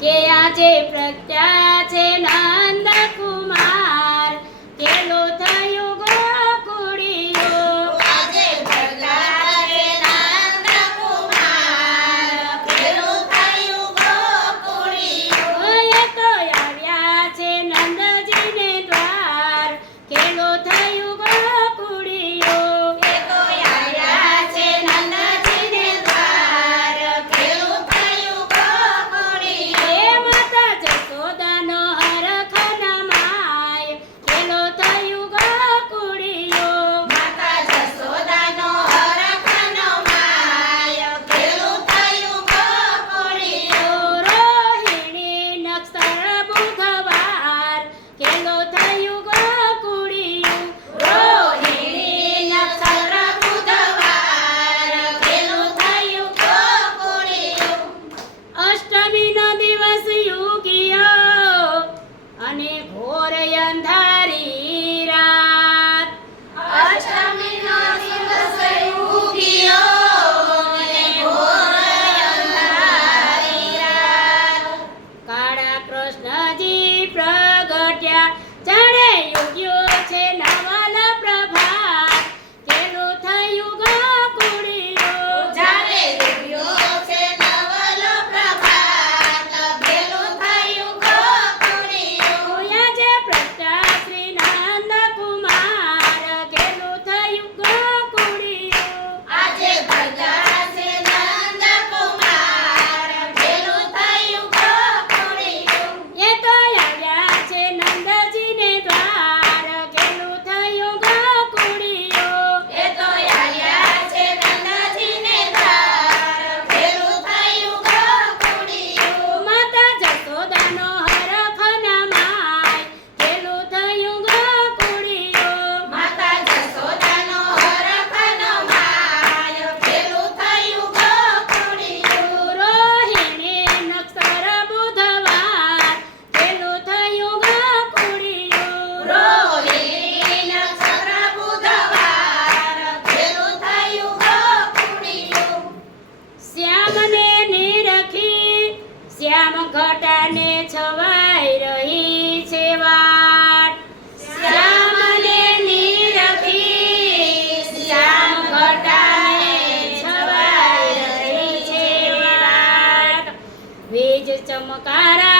કે આજે પ્રત્યા છે નંદ વીજ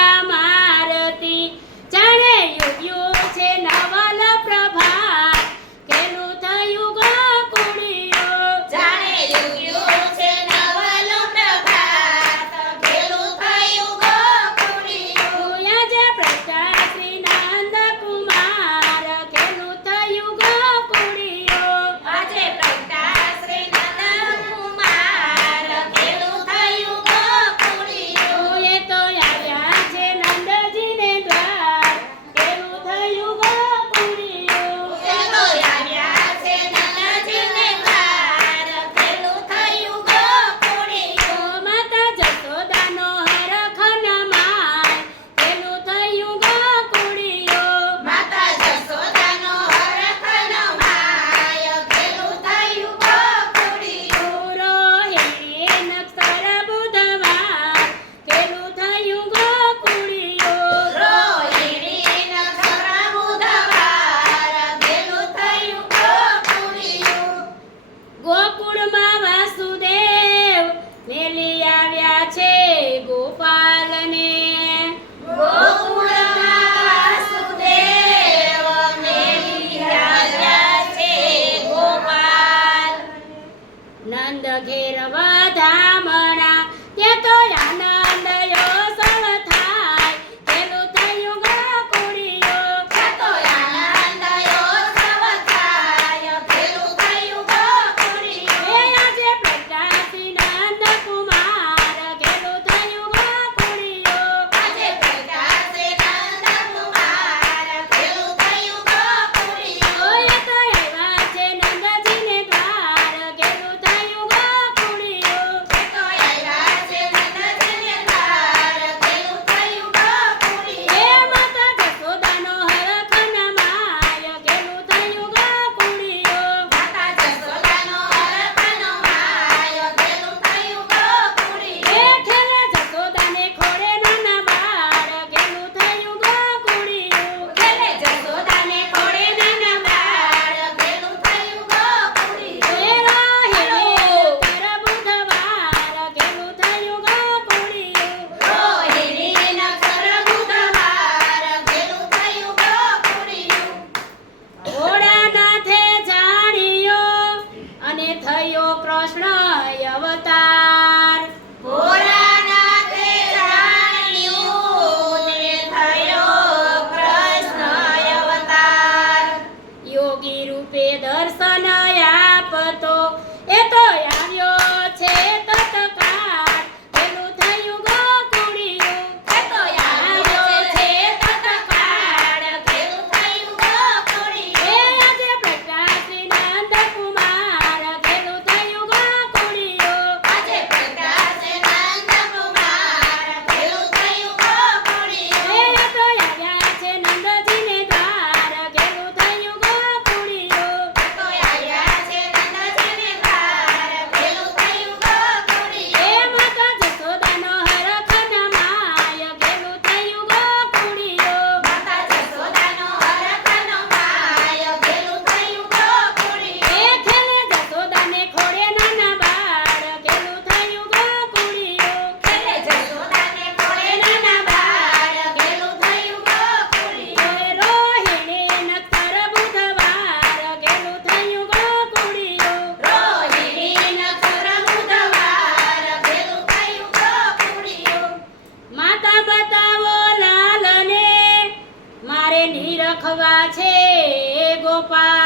ઘેરવા રૂપે દર્શન આપતો એ તો આવ્યો છે લખવા છે ગોપાલ.